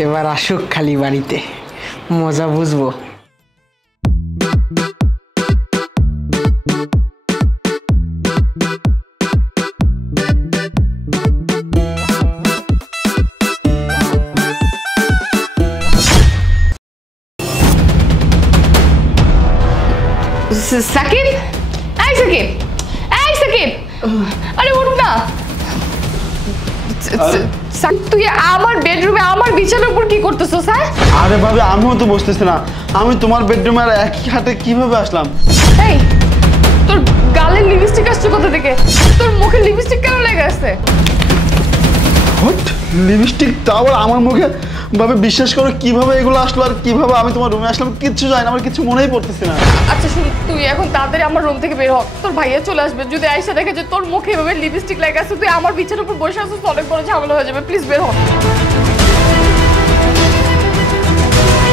এবার আসুক খালি বাড়িতে, মজা বুঝবো। সাকিব, এই সাকিব, এই সাকিব, আরে উঠ না। তুই আমার বেডরুমে আমার বিছানার উপর কি করতেছস? হ্যাঁ আরে ভাবি, আমিও তো বসতেছি না, আমি তোমার বেডরুমে আর একই খাটে কিভাবে আসলাম? এই তোর গালে লিপস্টিক আসছে কোথা থেকে? তোর মুখে লিপস্টিক কেন লেগে আছে? হোয়াট? লিপস্টিক? তাও আবার আমার মুখে? ভাবে বিশ্বাস করো, কিভাবে এগুলো আসলো আর কিভাবে আমি তোমার রুমে আসলাম কিচ্ছু জানি না, আমার কিছু মনেই পড়তেছে না। আচ্ছা শুন, তুই এখন তাড়াতাড়ি আমার রুম থেকে বের হ, তোর ভাইয়া চলে আসবে। যদি আইসা দেখে যে তোর মুখে এভাবে লিপস্টিক লেগে আছে, তুই আমার বিছানার উপর বসে আছিস, অনেক বড় ঝামেলা হয়ে যাবে। প্লিজ বের হ।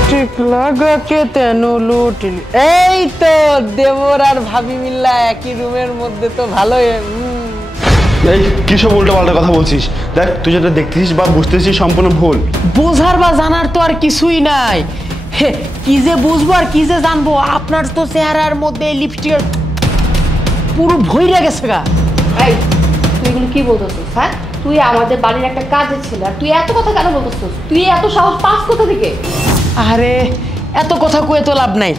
ঠিক লাগা কে তেন লুটলি। এই তো দেবর আর ভাবি মিল্লা একই রুমের মধ্যে, তো ভালোই। এই কিসব উল্টো পাল্টা কথা বলছিস? দেখ, তুই যেটা দেখতেছিস বা বুঝতেছিস সম্পূর্ণ ভুল। বোঝার বা জানার তো আর কিছুই নাই। কি যে বুঝবো আর কি যে জানবো, আপনার তো চেহারার মধ্যে লিপস্টিক পুরো ভইরা গেছে গা। এই তুই এগুলো কি বলতেছিস? হ্যাঁ, তুই আমাদের বাড়ির একটা কাজের ছেলে, আর তুই এত কথা কেন বলতেছিস? তুই এত সাহস পাস কোথা থেকে? আরে এত কথা কয়ে তো লাভ নাই।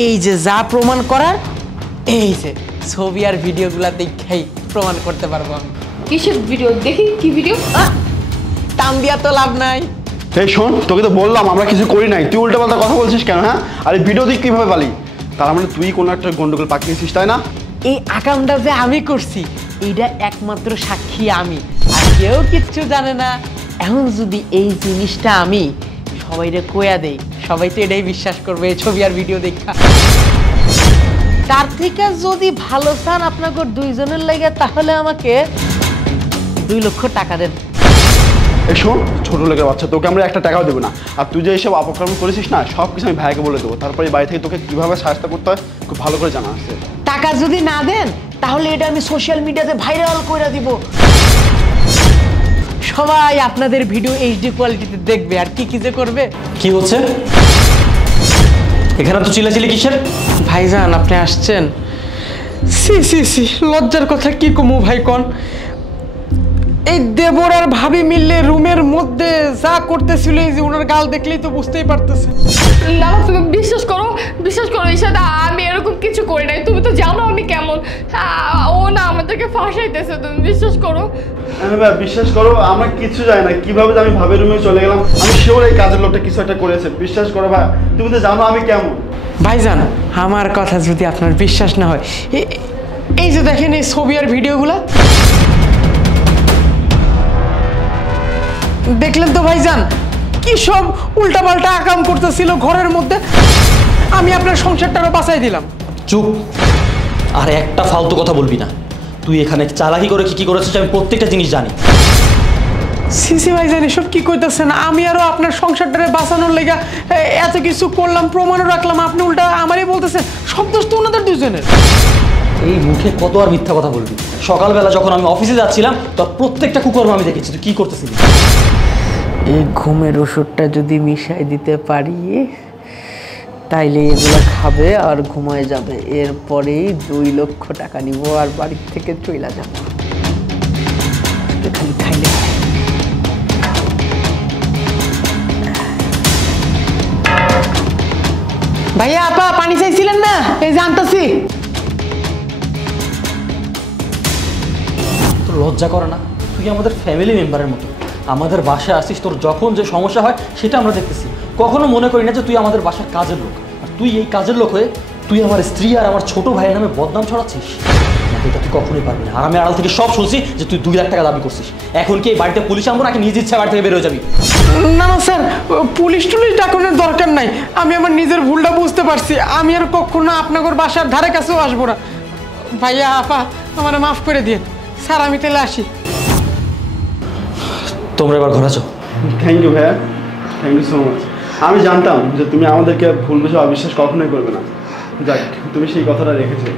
এই যে যা প্রমাণ করার, এই যে ছবি আর ভিডিওগুলা দেখেই প্রমাণ করতে পারবো আমি। কিসের ভিডিও? দেখি কি ভিডিও? টান দিয়া তো লাভ নাই। এই শোন, তোকে তো বললাম আমরা কিছু করি নাই, তুই উল্টো পাল্টা কথা বলছিস কেন? হ্যাঁ, আর এই ভিডিও দিক কিভাবে পালি? তার মানে তুই কোনো একটা গন্ডগোল পাকিয়েছিস, তাই না? এই আকামটা যে আমি করছি, এইটা একমাত্র সাক্ষী আমি, আর কেউ কিচ্ছু জানে না। এখন যদি এই জিনিসটা আমি সবাইরে কয়া দেই, সবাই তো এটাই বিশ্বাস করবে এই ছবি আর ভিডিও দেখা। তার থেকে যদি ভালো চান আপনাকে দুইজনের লাগে, তাহলে আমাকে 2 লক্ষ টাকা দেন। এই শোন, ছোট লোকের বাচ্চা, তোকে আমরা একটা টাকাও দেবো না। আর তুই যে এইসব অপকর্ম করেছিস না, সব কিছু আমি ভাইকে বলে দেবো। তারপরে বাড়ি থেকে তোকে কিভাবে সাহায্য করতে হয় খুব ভালো করে জানা আছে। টাকা যদি না দেন, তাহলে এটা আমি সোশ্যাল মিডিয়াতে ভাইরাল করে দিব। সবাই আপনাদের ভিডিও এইচডি কোয়ালিটিতে দেখবে, আর কি কি যে করবে। কি হচ্ছে এখানে? তো চিল্লাচিল্লি কিসের? ভাইজান আপনি আসছেন? সি সি সি, লজ্জার কথা কি কমু ভাই কন। এই দেবর আর ভাবি মিললে রুমের মধ্যে যা করতেছিল, এই যে ওনার গাল দেখলেই তো বুঝতেই পারতেছে। না তুমি বিশ্বাস করো, বিশ্বাস করো ঈশাদা, আমি এরকম কিছু করি নাই। তুমি তো জানো আমি কেমন। ও না আমাদেরকে ফাঁসাইতেছে, তুমি বিশ্বাস করো। হ্যাঁ ভাই, বিশ্বাস করো, আমরা কিছু জানি না। কিভাবে যে আমি ভাবের রুমে চলে গেলাম, আমি শিওর এই কাজের লোকটা কিছু একটা করেছে। বিশ্বাস করো ভাই, তুমি তো জানো আমি কেমন। ভাইজান আমার কথা যদি আপনার বিশ্বাস না হয়, এই যে দেখেন এই ছবি আর ভিডিওগুলা, দেখলেন তো ভাইজান কি সব উল্টাপাল্টা আকাম করতেছিল ঘরের মধ্যে। আমি আপনার সংসারটারও বাঁচাই দিলাম। চুপ, আর একটা ফালতু কথা বলবি না। তুই এখানে চালাকি করে কি কি করেছিস আমি প্রত্যেকটা জিনিস জানি। সিসি ভাইজান এসব কি কইতেছেন? আমি আরো আপনার সংসারটারে বাঁচানোর লেগা এত কিছু করলাম, প্রমাণও রাখলাম, আপনি উল্টা আমারই বলতেছেন। সব দোষ তো ওনাদের দুজনের। এই মুখে কত আর মিথ্যা কথা বলবি? সকালবেলা যখন আমি অফিসে যাচ্ছিলাম, তোর প্রত্যেকটা কুকর্ম আমি দেখেছি তুই কি করতেছিলি। এই ঘুমের ওষুধটা যদি মিশাই দিতে পারি, তাইলে এগুলো খাবে আর ঘুমায় যাবে। এরপরেই 2 লক্ষ টাকা নিব আর বাড়ি থেকে চলে যাব। খালি খাইলে ভাইয়া আপা পানি চাইছিলেন না? এই জানতাছি। তোর লজ্জা করে না? তুই আমাদের ফ্যামিলি মেম্বারের মতো, আমাদের বাসায় আসিস, তোর যখন যে সমস্যা হয় সেটা আমরা দেখতেছি। কখনো মনে করি না যে তুই আমাদের বাসার কাজের লোক। আর তুই এই কাজের লোক হয়ে তুই আমার স্ত্রী আর আমার ছোট ভাইয়ের নামে বদনাম ছড়াচ্ছিস। এটা তুই কখনোই পারবি না। আর আমি আড়াল থেকে সব শুনছি যে তুই 2 লাখ টাকা দাবি করছিস। এখন কি এই বাড়িতে পুলিশ আনবো নাকি নিজ ইচ্ছা বাড়ি থেকে বের হয়ে যাবি? না না স্যার, পুলিশ টুলিশ ডাকানোর দরকার নাই। আমি আমার নিজের ভুলটা বুঝতে পারছি। আমি আর কখনো আপনাদের বাসার ধারে কাছেও আসবো না। ভাইয়া আপা আমার মাফ করে দিন স্যার, আমি তাহলে আসি। তোমরা এবার ঘরে যাও। থ্যাংক ইউ ভাইয়া, থ্যাংক ইউ সো মাচ। আমি জানতাম যে তুমি আমাদেরকে ভুল বুঝে অবিশ্বাস কখনোই করবে না। যাক, তুমি সেই কথাটা রেখেছো।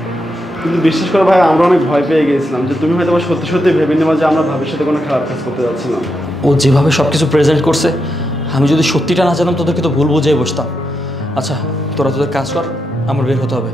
কিন্তু বিশ্বাস করো ভাই, আমরা অনেক ভয় পেয়ে গিয়েছিলাম যে তুমি হয়তো সত্যি সত্যি ভেবে নেওয়া যে আমরা ভবিষ্যতে কোনো খারাপ কাজ করতে যাচ্ছিলাম। ও যেভাবে সব কিছু প্রেজেন্ট করছে আমি যদি সত্যিটা না জানতাম তোদেরকে তো ভুল বুঝেই বসতাম। আচ্ছা তোরা তোদের কাজ কর, আমার বের হতে হবে।